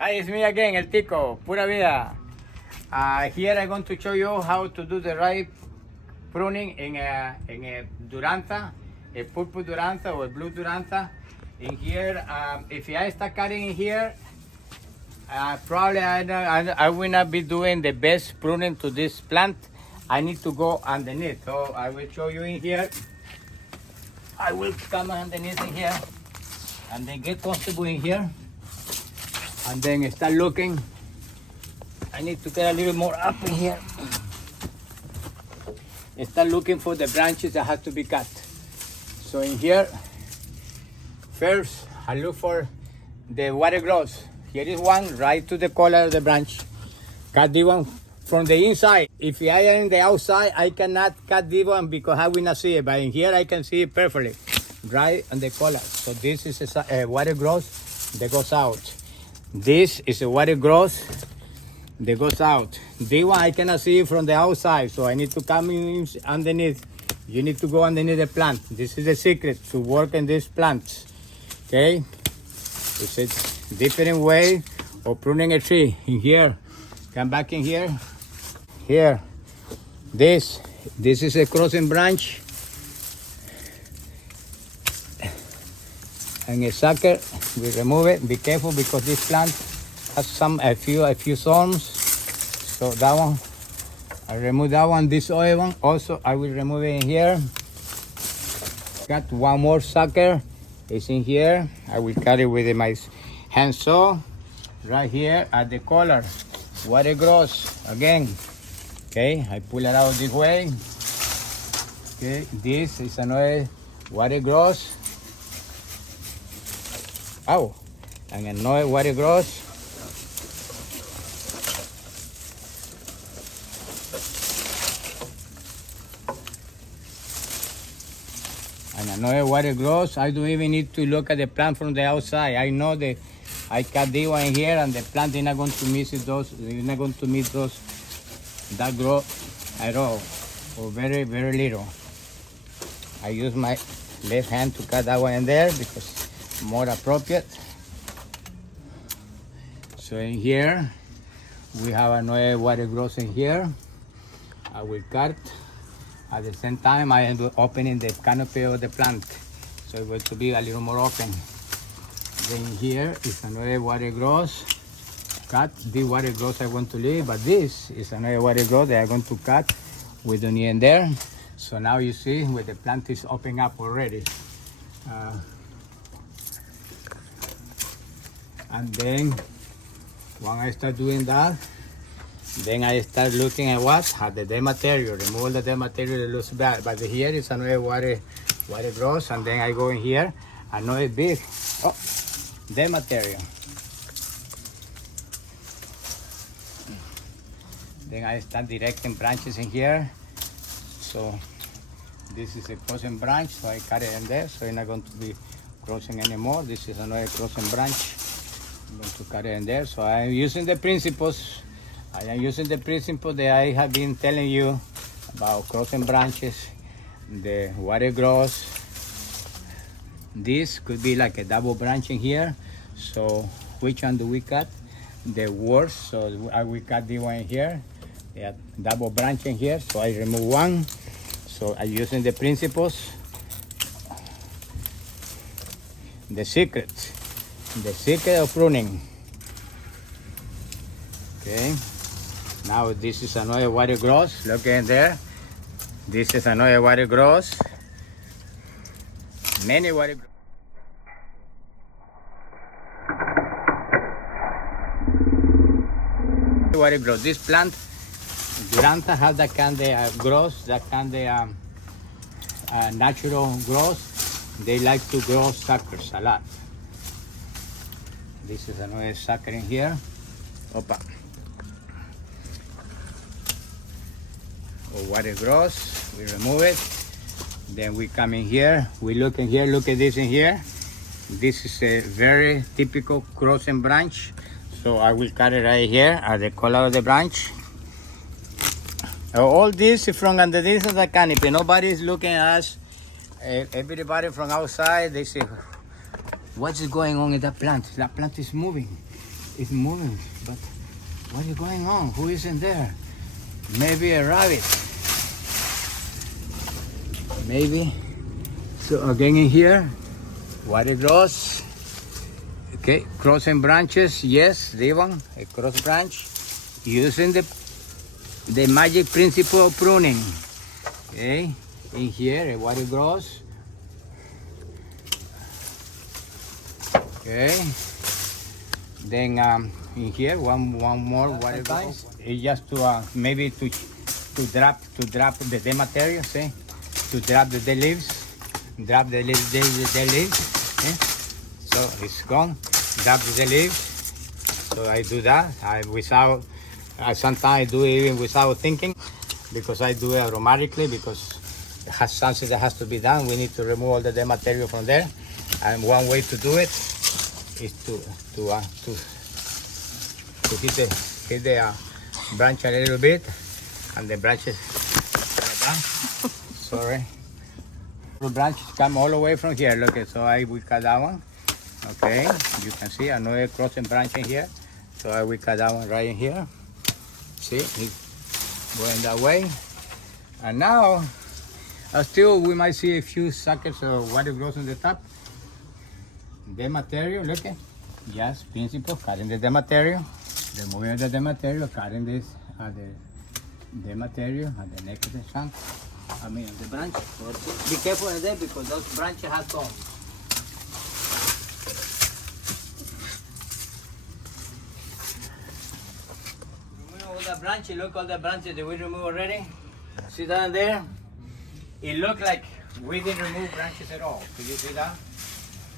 Hi, it's me again, El Tico, Pura Vida. Here I'm going to show you how to do the right pruning in a Duranta, a purple Duranta or a blue Duranta. In here, if I start cutting in here, probably I will not be doing the best pruning to this plant. I need to go underneath. So I will show you in here. I will come underneath in here and then get comfortable in here. And then start looking. I need to get a little more up in here. Start looking for the branches that have to be cut. So in here, first I look for the water growth. Here is one right to the collar of the branch. Cut the one from the inside. If I am in the outside, I cannot cut the one because I will not see it. But in here, I can see it perfectly, right on the collar. So this is a water growth that goes out. This is a water growth that goes out. This one I cannot see from the outside, so I need to come in underneath. You need to go underneath the plant. This is the secret to work in these plants. Okay? It's a different way of pruning a tree. In here, come back in here. Here, this is a crossing branch. And a sucker, we remove it. Be careful because this plant has a few thorns. So that one, I remove that one. This other one also, I will remove it in here. Got one more sucker. It's in here. I will cut it with my hand saw. Right here at the collar. Water grows again. Okay, I pull it out this way. Okay, this is another water grows. Oh, and another water grows. And another water grows. I don't even need to look at the plant from the outside. I know that I cut this one here and the plant is not going to miss those. It's not going to miss those that grow at all, or very, very little. I use my left hand to cut that one in there because more appropriate. So in here we have another water growth in here. I will cut. At the same time I am opening the canopy of the plant, so it's going to be a little more open. Then here is another water growth. Cut. The water growth I want to leave, but this is another water growth that I'm going to cut with the knee in there. So now you see where the plant is opening up already. And then when I start doing that, then I start looking at what? At the dead material. Remove all the dead material that looks bad. But here is another water growth, and then I go in here, another big dead material. Then I start directing branches in here. So this is a crossing branch, so I cut it in there, so it's not going to be crossing anymore. This is another crossing branch. I'm going to cut it in there. So I'm using the principles. I am using the principle that I have been telling you about crossing branches, the water grows. This could be like a double branch in here. So which one do we cut? The worst. So I will cut the one in here. Yeah, double branch in here. So I remove one. So I'm using the principles. The secret of pruning. Okay. Now this is another water growth. Look in there. This is another water growth. Many water growth. Water growth. This plant, Duranta, has that kind of growth, that kind of natural growth. They like to grow suckers a lot. This is another sucker in here. Opa. Water grows, we remove it. Then we come in here, we look in here, look at this in here. This is a very typical crossing branch. So I will cut it right here at the collar of the branch. All this from underneath of the canopy. Nobody is looking at us. Everybody from outside, they say, what is going on in that plant? That plant is moving. is moving, but what is going on? Who is in there? Maybe a rabbit. Maybe. So again in here, water grows. Okay, crossing branches, yes, this one, a cross branch, using the magic principle of pruning. Okay, in here, a water grows. Okay, then in here, one more water grows. It's just to maybe to drop the dead material, see, to drop the dead leaves, drop the leaves, okay? So it's gone. Drop the leaves. So I do that. Sometimes I do it even without thinking, because I do it automatically, because it has something that has to be done. We need to remove all the dead material from there, and one way to do it is to hit the branch a little bit, and the branches are done. Sorry. The branches come all the way from here. Look, so I will cut that one. Okay, you can see another crossing branch in here. So I will cut that one right in here. See, it's going that way. And now, still we might see a few sockets of water grows on the top. The material, look at, just principle, cutting the material, removing the material, cutting this, the material at the neck of the trunk. I mean, the branch. Be careful of that, because those branches have thorns. The branches, look, all the branches that we removed already. See down there? It looks like we didn't remove branches at all. Can you see that?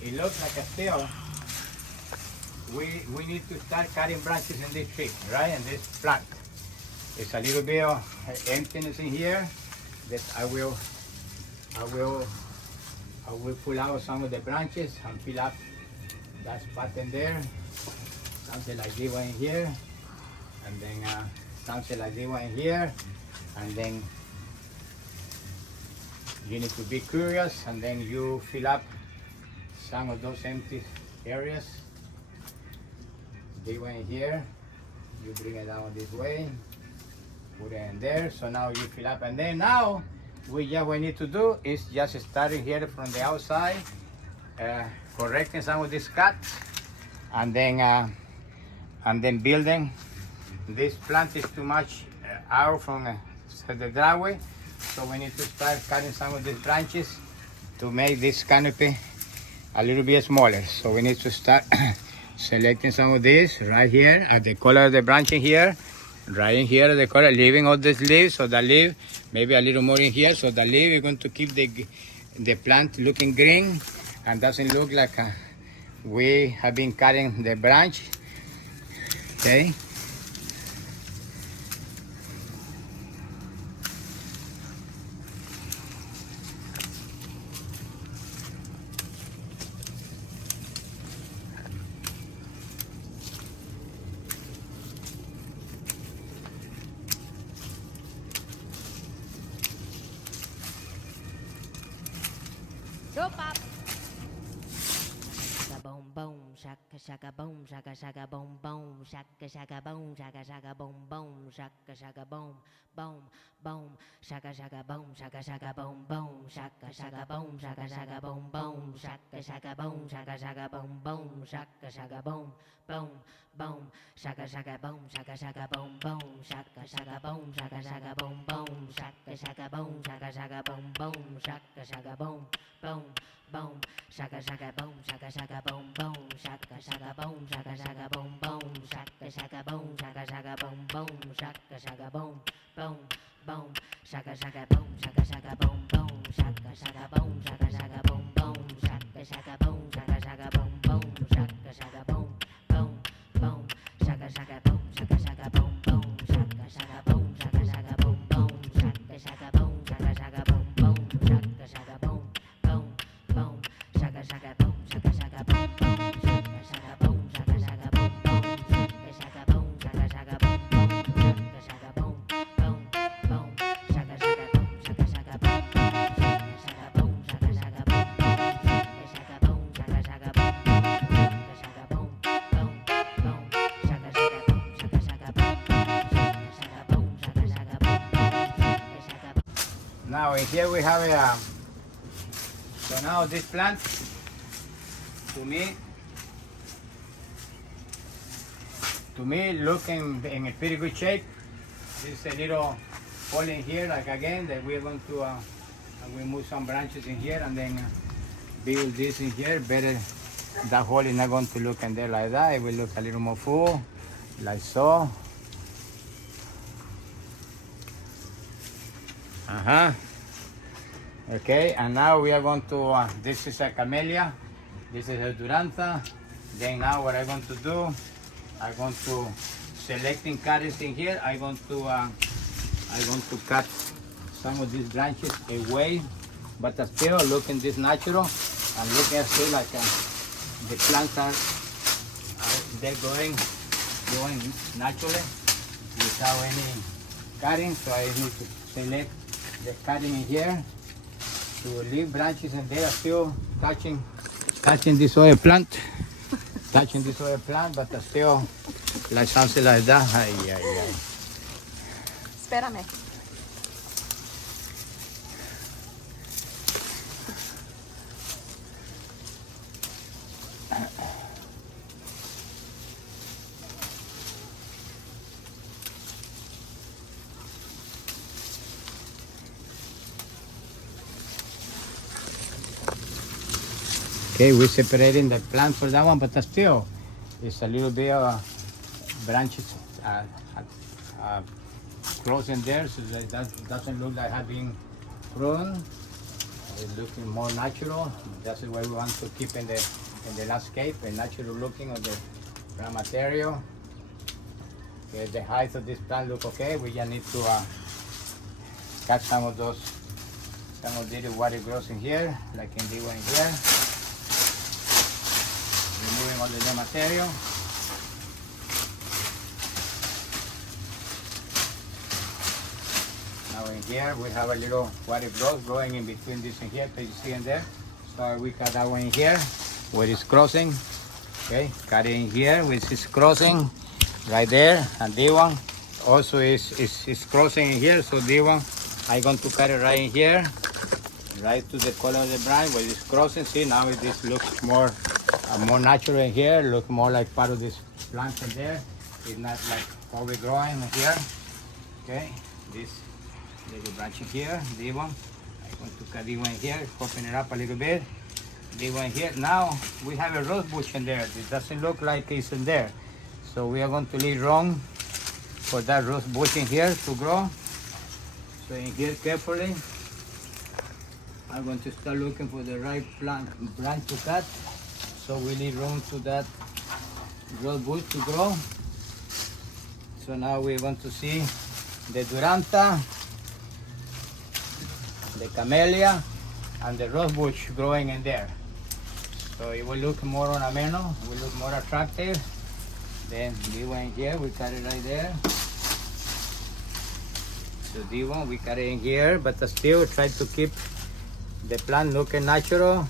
It looks like a still. We need to start cutting branches in this tree, right? In this plant. It's a little bit of emptiness in here that I will pull out some of the branches and fill up that spot in there. Something like this one in here. And then something like this one here, and then you need to be curious, and then you fill up some of those empty areas. This one here, you bring it down this way, put it in there. So now you fill up, and then now we need to do is just starting here from the outside, correcting some of these cuts, and then building. This plant is too much out from the driveway, so we need to start cutting some of these branches to make this canopy a little bit smaller. So we need to start selecting some of these right here at the color of the branch in here, right in here at the color, leaving all these leaves. So the leaf, maybe a little more in here. So the leaf is going to keep the plant looking green and doesn't look like we have been cutting the branch. Okay. Shaka boom, shaka boom boom, shaka boom, shaka boom boom, shaka boom boom boom, shaka boom, shaka boom boom, shaka boom, shaka boom boom, shaka boom, shaka boom boom, shaka boom boom boom, shaka boom, shaka boom boom, shaka boom, shaka boom boom, shaka boom, shaka boom boom, shaka boom boom boom, shaka boom, shaka boom boom, shaka boom, shaka boom boom, shaka boom, shaka boom boom, shaka boom boom boom, shaka boom, shaka boom boom, shaka boom, shaka boom boom, shaka boom, shaka boom boom, shaka boom boom boom, shaka boom, shaka boom boom, shaka boom, shaka boom boom, shaka boom, shaka boom boom, shaka boom boom boom, shaka boom, shaka boom boom, shaka boom, shaka boom boom, shaka boom, shaka boom boom, shaka boom boom boom, shaka boom, shaka boom, shaka now in here we have a, so now this plant, to me look in a pretty good shape. This is a little hole in here, like again, that we're going to we move some branches in here and then build this in here better. That hole is not going to look in there like that. It will look a little more full, like so. Okay, and now we are going to, this is a Camellia, this is a Duranta. Then now what I'm going to do, I'm going to selecting cuttings in here. I'm going to cut some of these branches away, but still looking this natural and looking still like the plants are they're growing naturally without any cutting. So I need to select the cutting in here to leave branches and they are still touching this oil plant, but still like something like that. Espérame. Okay, we're separating the plant for that one, but still, it's a little bit of branches close in there, so that doesn't look like having prune. It's looking more natural. That's why we want to keep in the landscape, a natural looking of the plant material. Okay, the height of this plant look okay. We just need to cut some of the water grows in here, like in the one here. Removing all the dead material. Now in here we have a little water growth growing in between this and here, can you see in there? So we cut that one in here where it's crossing. Okay, cut it in here which is crossing right there, and this one also is crossing in here. So this one I'm going to cut it right in here, right to the color of the branch where it's crossing. See, now this looks more natural in here, look more like part of this plant in there. It's not like overgrowing in here. Okay, this little branch in here, this one. I'm going to cut this one here, open it up a little bit. This one here. Now we have a rose bush in there. It doesn't look like it's in there. So we are going to leave room for that rose bush in here to grow. So in here carefully, I'm going to start looking for the right branch to cut. So we leave room to that rose bush to grow. So now we want to see the Duranta, the Camellia, and the rose bush growing in there. So it will look more ornamental, will look more attractive. Then this one here, we cut it right there. So this one, we cut it in here, but still try to keep the plant looking natural.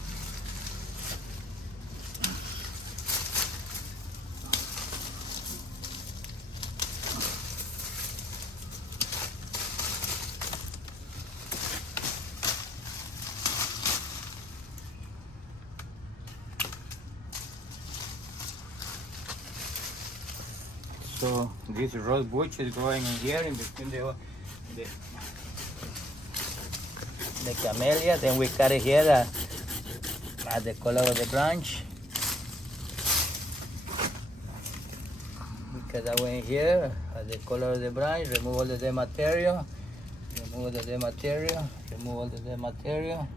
So this rose bush is growing in here in between the Camellia. Then we cut it here at the color of the branch. We cut that one here at the color of the branch. Remove all the dead material. Remove all the dead material. Remove all the dead material.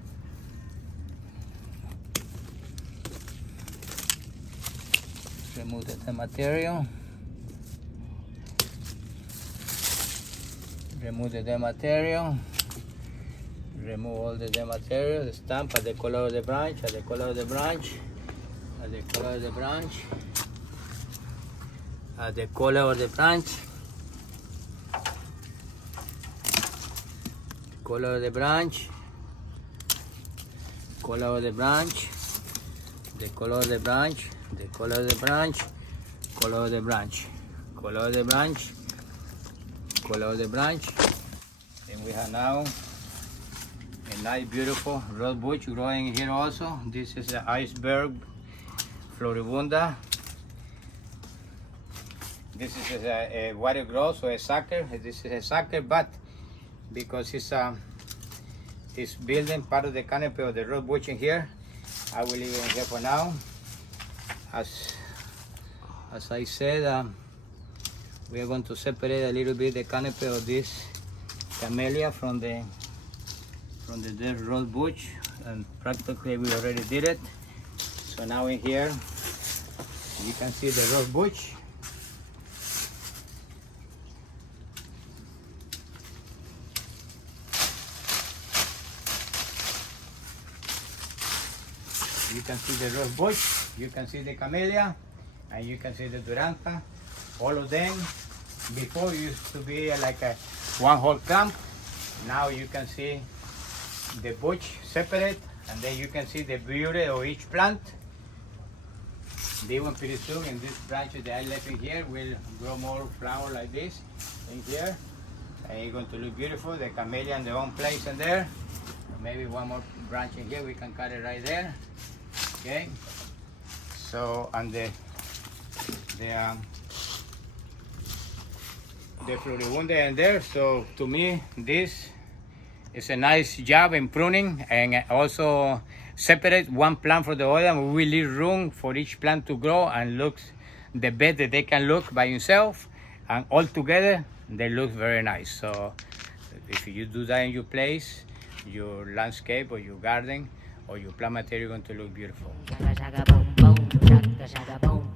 Remove the dead material. Remove the dead material. Remove all the dead material. The stamp at the color of the branch. At the color of the branch. At the color of the branch. At the color of the branch. Color of the branch. Color of the branch. The color of the branch. The color of the branch. Color of the branch. Color of the branch. Color of the branch. And we have now Nice, beautiful rose bush growing here also. This is the iceberg floribunda. This is a water grows or a sucker. This is a sucker, but because it's building part of the canopy of the rose bush in here, I will leave it in here for now. As I said, we are going to separate a little bit the canopy of this camellia from the dead rose bush, and practically we already did it. So now in here you can see the rose bush. You can see the rose bush, you can see the camellia, and you can see the Duranta. All of them before used to be like a one whole clump. Now you can see the bush separate, and then you can see the beauty of each plant. They will pretty soon, in this branch that I left in here, will grow more flower like this in here, and it's going to look beautiful. The camellia in their own place in there. Maybe one more branch in here, we can cut it right there. Okay. So, and the floribunda in there. So to me, this is a nice job in pruning, and also separate one plant from the other, and we leave room for each plant to grow and looks the best that they can look by themselves, and all together they look very nice. So if you do that in your place, your landscape or your garden or your plant material, going to look beautiful. Shaka shaka boom boom, shaka shaka boom.